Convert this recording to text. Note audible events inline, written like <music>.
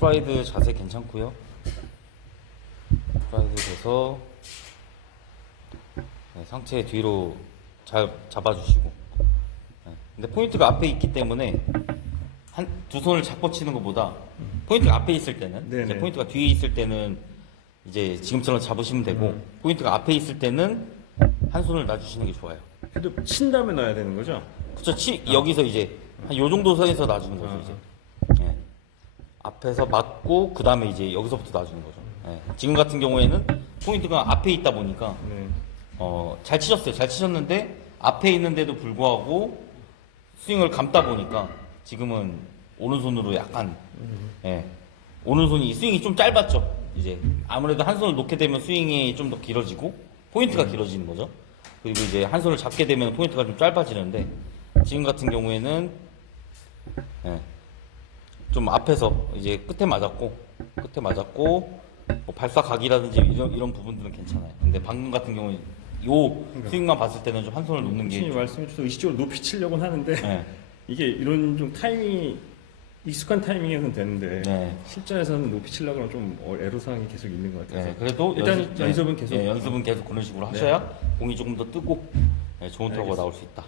프라이드 자세 괜찮고요. 프라이드 돼서 네, 상체 뒤로 잘 잡아주시고. 네, 근데 포인트가 앞에 있기 때문에 한 두 손을 잡고 치는 것보다 포인트가 앞에 있을 때는 포인트가 뒤에 있을 때는 이제 지금처럼 잡으시면 되고 음. 포인트가 앞에 있을 때는 한 손을 놔주시는 게 좋아요. 그래도 친 다음에 넣어야 되는 거죠? 그쵸 치 여기서 이제 한 요 정도 선에서 놔주는 거죠 아. 이제 예. 앞에서 맞고 그 다음에 이제 여기서부터 놔주는 거죠 예. 지금 같은 경우에는 포인트가 앞에 있다 보니까 네. 어, 잘 치셨어요 잘 치셨는데 앞에 있는데도 불구하고 스윙을 감다 보니까 지금은 오른손으로 약간 예. 오른손이 스윙이 좀 짧았죠 이제 아무래도 한 손을 놓게 되면 스윙이 좀 더 길어지고 포인트가 길어지는 거죠 그리고 이제 한 손을 잡게 되면 포인트가 좀 짧아지는데 지금 같은 경우에는 예, 좀 앞에서 이제 끝에 맞았고 끝에 맞았고 뭐 발사 각이라든지 이런 이런 부분들은 괜찮아요. 근데 방금 같은 경우는 요 스윙만 봤을 때는 좀 한 손을 놓는 게 코치님 좀- 말씀해 주셔서 의식적으로 높이 치려고는 하는데 예, <laughs> 이게 이런 좀 타이밍이 익숙한 타이밍에서는 되는데 네. 실전에서는 높이 치려고 하면 좀 어, 애로사항이 계속 있는 것 같아서 예, 그래도 일단 연습, 연습은 예, 계속 예, 연습은 계속 그런 식으로 하셔야 공이 조금 더 뜨고 예, 좋은 타구가 알겠습니다. 나올 수 있다.